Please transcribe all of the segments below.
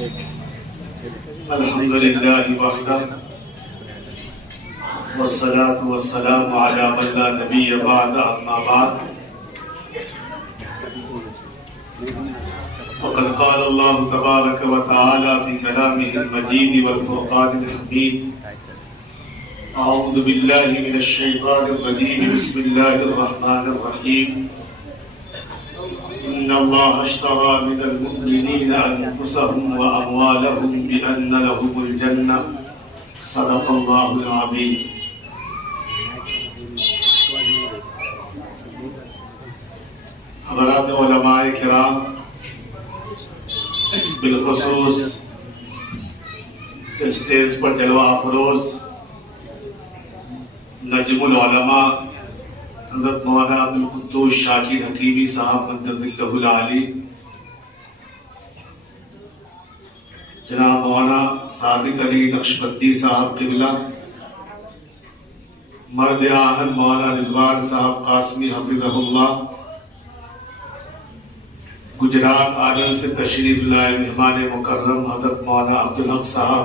الحمد للہ وحدہ والصلاة والسلام علی من لا نبی بعد اما بعد وقد قال اللہ تبارک وتعالی فی کلامہ المجید والفرقان الحمید اعوذ باللہ من الشیطان الرجیم بسم اللہ الرحمن الرحیم ان اللہ اشترى من المؤمنین انفسهم واموالهم بان لهم الجنہ صدق اللہ العظیم۔ حضرات علماء کرام، بالخصوص اسٹیج پر جلوہ افروز نجم العلماء حضرت مولانا عبدالقدوس شاکر حکیمی صاحب مدد اللہ العالی، جناب مولانا ثابت علی نقشبندی صاحب قبلہ، مرد آہن مولانا رضوان صاحب قاسمی حفظہ اللہ، گجرات آنند سے تشریف لائے مہمان مکرم حضرت مولانا عبدالحق صاحب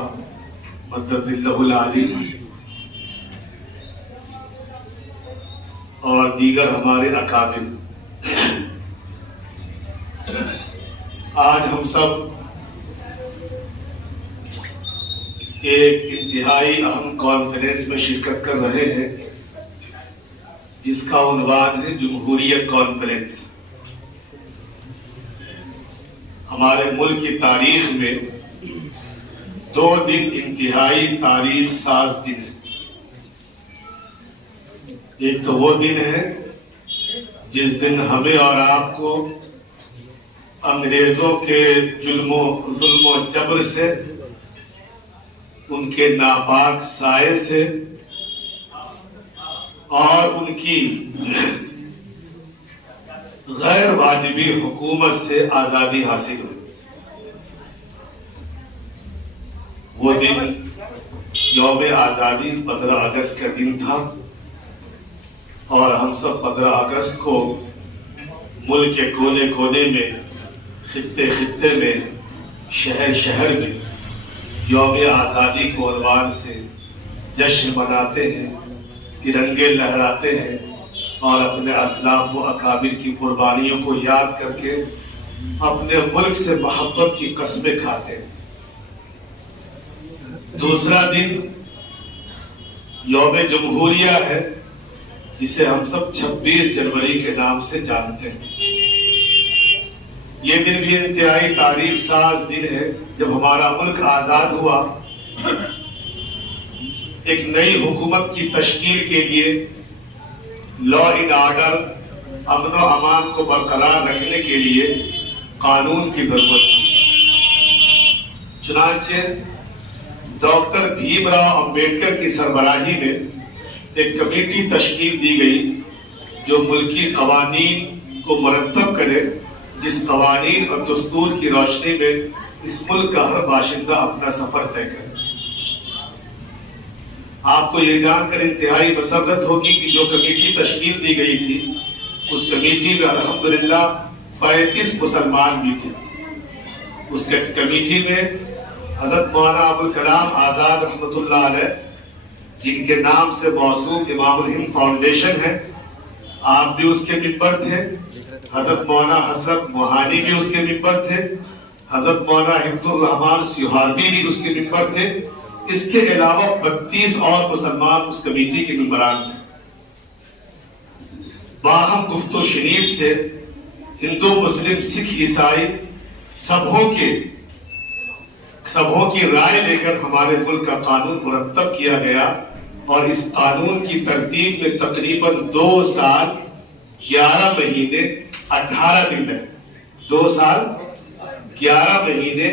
مدد اللہ العالی، اور دیگر ہمارے اکابر، آج ہم سب ایک انتہائی اہم کانفرنس میں شرکت کر رہے ہیں جس کا عنوان ہے جمہوریت کانفرنس۔ ہمارے ملک کی تاریخ میں 2 دن انتہائی تاریخ ساز دن ہیں۔ ایک تو وہ دن ہے جس دن ہمیں اور آپ کو انگریزوں کے ظلم و جبر سے، ان کے ناپاک سائے سے اور ان کی غیر واجبی حکومت سے آزادی حاصل ہوئی۔ وہ دن یوم آزادی 15 اگست کا دن تھا، اور ہم سب 15 اگست کو ملک کے کونے کونے میں، خطے خطے میں، شہر شہر میں یوم آزادی کو عنوان سے جشن مناتے ہیں، ترنگے لہراتے ہیں، اور اپنے اسلاف و اکابر کی قربانیوں کو یاد کر کے اپنے ملک سے محبت کی قسمیں کھاتے ہیں۔ دوسرا دن یوم جمہوریہ ہے، جسے ہم سب 26 جنوری کے نام سے جانتے ہیں۔ یہ دن بھی انتہائی تاریخ ساز دن ہے جب ہمارا ملک آزاد ہوا، ایک نئی حکومت کی تشکیل کے لیے لا اینڈ آرڈر، امن و امان کو برقرار رکھنے کے لیے قانون کی ضرورت تھی۔ چنانچہ ڈاکٹر بھیم راؤ امبیڈکر کی سربراہی میں ایک کمیٹی تشکیل دی گئی جو ملکی قوانین کو مرتب کرے، جس قوانین اور دستور کی روشنی میں اس ملک کا ہر باشندہ اپنا سفر طے کرے۔ آپ کو یہ جان کر انتہائی مسرت ہوگی کہ جو کمیٹی تشکیل دی گئی تھی، اس کمیٹی میں الحمدللہ 35 مسلمان بھی تھے۔ اس کمیٹی میں حضرت مولانا ابوالکلام آزاد رحمۃ اللہ علیہ، جن کے نام سے موسوم امام الہند فاؤنڈیشن ہے، آپ بھی اس کے ممبر تھے۔ حضرت مولانا حسرت موہانی بھی اس کے ممبر تھے۔ حضرت مولانا حفظ الرحمان سیہاروی بھی اس کے ممبر تھے۔ اس کے علاوہ 32 اور مسلمان اس کمیٹی کے ممبران تھے۔ باہم گفت و شنید سے ہندو، مسلم، سکھ، عیسائی سبوں کی رائے لے کر ہمارے ملک کا قانون مرتب کیا گیا، اور اس قانون کی ترتیب میں تقریباً 2 سال 11 مہینے 18 دن لگے۔ 2 سال 11 مہینے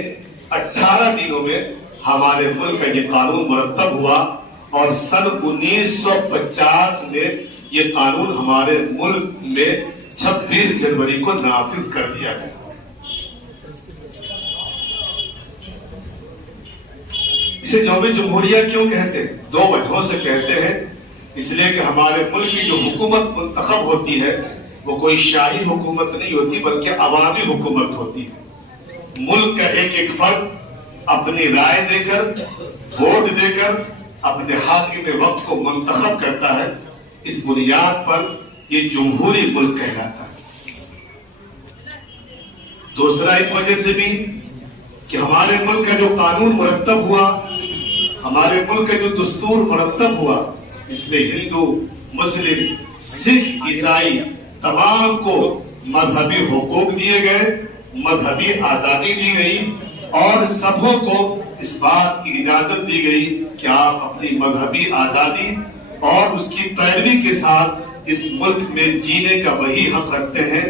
18 دنوں میں ہمارے ملک کا یہ قانون مرتب ہوا، اور سن 1950 میں یہ قانون ہمارے ملک میں 26 جنوری کو نافذ کر دیا گیا۔ اسے یوم جمہوریہ کیوں کہتے ہیں؟ 2 وجہوں سے کہتے ہیں۔ اس لیے کہ ہمارے ملک کی جو حکومت منتخب ہوتی ہے وہ کوئی شاہی حکومت نہیں ہوتی بلکہ عوامی حکومت ہوتی ہے۔ ملک کا ایک ایک فرد اپنی رائے دے کر، ووٹ دے کر اپنے حاکم وقت کو منتخب کرتا ہے، اس بنیاد پر یہ جمہوری ملک کہلاتا ہے۔ دوسرا اس وجہ سے بھی کہ ہمارے ملک کا جو قانون مرتب ہوا، ہمارے ملک کا جو دستور مرتب ہوا، اس میں ہندو، مسلم، سکھ، عیسائی تمام کو مذہبی حقوق دیے گئے، مذہبی آزادی دی گئی، اور سبوں کو اس بات کی اجازت دی گئی کہ آپ اپنی مذہبی آزادی اور اس کی پیروی کے ساتھ اس ملک میں جینے کا وہی حق رکھتے ہیں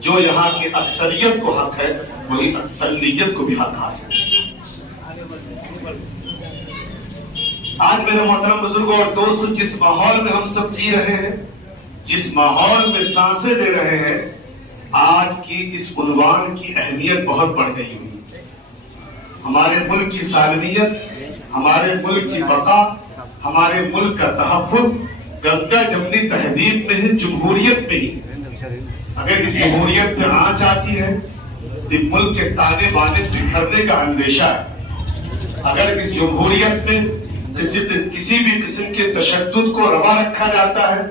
جو یہاں کی اکثریت کو حق ہے، وہی اقلیت کو بھی حق حاصل ہے۔ آج میرے محترم بزرگوں اور دوستوں، جس ماحول میں ہم سب جی رہے ہیں، جس ماحول میں سانسیں لے رہے ہیں، آج کی اس عنوان کی اہمیت بہت بڑھ گئی ہوئی۔ ہمارے ملک کی سالمیت، ہمارے ملک کی بقا، ہمارے ملک کا تحفظ گنگا جمنی تہذیب میں ہے، جمہوریت میں ہی۔ اگر اس جمہوریت میں آنچ آتی ہے تو ملک کے تانے بانے بکھرنے کا اندیشہ ہے۔ اگر اس جمہوریت میں کسی بھی قسم کے تشدد کو روا رکھا جاتا ہے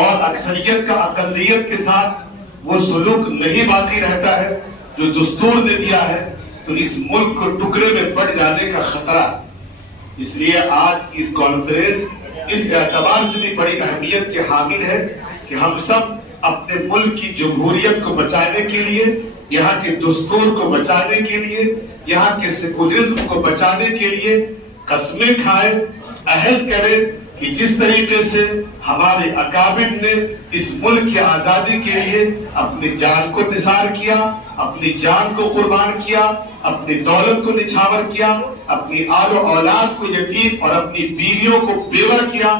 اور اکثریت کا اقلیت کے ساتھ وہ سلوک نہیں باقی رہتا ہے جو دستور نے دیا ہے، تو اس ملک کو ٹکڑے میں بٹ جانے کا خطرہ۔ اس لیے آج کی اس کانفرنس اس اعتبار سے بھی بڑی اہمیت کے حامل ہے کہ ہم سب اپنے ملک کی جمہوریت کو بچانے کے لیے، یہاں کے دستور کو بچانے کے لیے، یہاں کے سیکولرزم کو بچانے کے لیے قسمیں کھائیں، عہد کریں کہ جس طریقے سے ہمارے اکابر نے اس ملک کی آزادی کے لیے اپنی جان کو نثار کیا، اپنی جان کو قربان کیا، اپنی دولت کو نچھاور کیا، اپنی آل و اولاد کو یتیم اور اپنی بیویوں کو بیوہ کیا،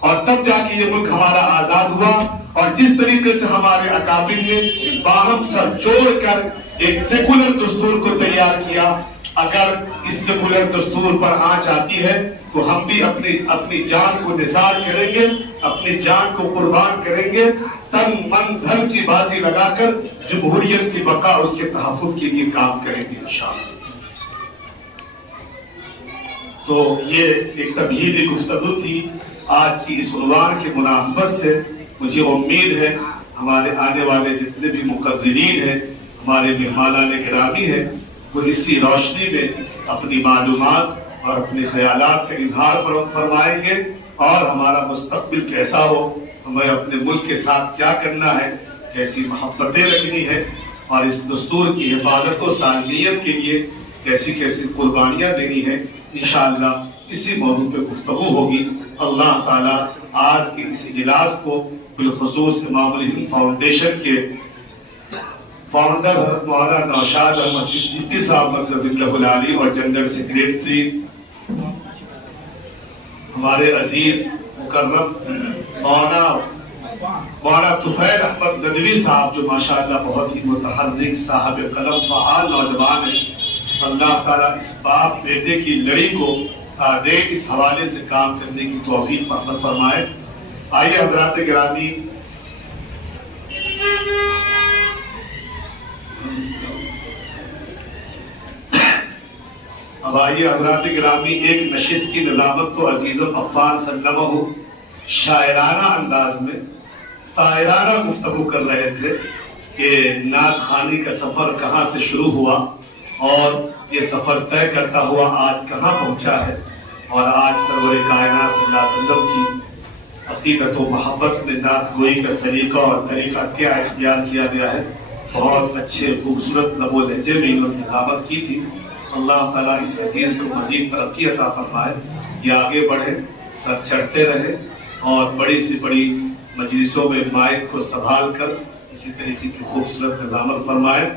اور تب جا کے یہ ملک ہمارا آزاد ہوا، اور جس طریقے سے ہمارے اکابر نے باہم سر جوڑ کر ایک سیکولر دستور کو تیار کیا۔ اگر اس سیکولر دستور پر آنچ آتی ہے تو ہم بھی اپنی جان کو نثار کریں گے، اپنی جان کو قربان کریں گے، تن من دھن کی بازی لگا کر جمہوریت کی بقا اس کے تحفظ کے لیے کام کریں گے انشاءاللہ۔ تو یہ ایک تمہیدی گفتگو تھی آج کی اس عنوان کی مناسبت سے۔ مجھے امید ہے ہمارے آنے والے جتنے بھی مقررین ہیں، ہمارے مہمانان گرامی ہیں، وہ اسی روشنی میں اپنی معلومات اور اپنے خیالات کا اظہار فرمائیں گے، اور ہمارا مستقبل کیسا ہو، ہمیں اپنے ملک کے ساتھ کیا کرنا ہے، کیسی محبتیں رکھنی ہے، اور اس دستور کی حفاظت و سالمیت کے لیے کیسی کیسی قربانیاں دینی ہے، انشاءاللہ اسی موضوع پہ گفتگو ہوگی۔ اللہ تعالیٰ آج کے اس اجلاس کو بالخصوص امام الہند فاؤنڈیشن کے فاؤنڈر حضرت مولانا نوشاد احمد صدیقی صاحب مطلب اللہ العالی اور جنرل سیکریٹری ہمارے عزیز مکرم مولانا طفیل احمد ندوی صاحب، جو ماشاءاللہ بہت ہی متحرک صاحب قلم فعال نوجوان ہیں، اللہ تعالیٰ اس باپ بیٹے کی لڑی کو دے، اس حوالے سے کام کرنے کی توفیق عطا فرمائے۔ آئیے حضرات گرامی، اب آئیے حضرات گرامی، ایک نشست کی نظامت کو عزیزم عفان سلمہ شاعرانہ انداز میں طائرانہ گفتگو کر رہے تھے کہ نعت خوانی کا سفر کہاں سے شروع ہوا اور یہ سفر طے کرتا ہوا آج کہاں پہنچا ہے، اور آج سرور کائنات صلی اللہ علیہ وسلم کی عقیدت و محبت میں نعت گوئی کا سلیقہ اور طریقہ کیا اختیار کیا گیا ہے۔ بہت اچھے خوبصورت لب و لہجے میں انہوں نے دعوت کی تھی۔ اللہ تعالیٰ اس عزیز کو مزید ترقی عطا فرمائے، یہ آگے بڑھے، سر چڑھتے رہے، اور بڑی سے بڑی مجلسوں میں مائک کو سنبھال کر اسی طریقے کی خوبصورت نظامت فرمائے۔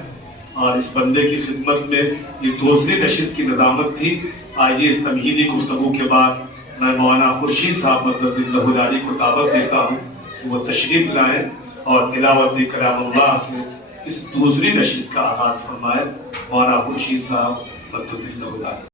اور اس بندے کی خدمت میں یہ دوسری نشست کی نظامت تھی۔ آئیے اس تمہیدی گفتگو کے بعد میں مولانا خورشید صاحب مدد اللہ العالی کو دعوت دیتا ہوں کہ وہ تشریف لائیں اور تلاوت کلام اللہ سے اس دوسری نشست کا آغاز فرمائے۔ مولانا خورشید صاحب مدد اللہ العالی۔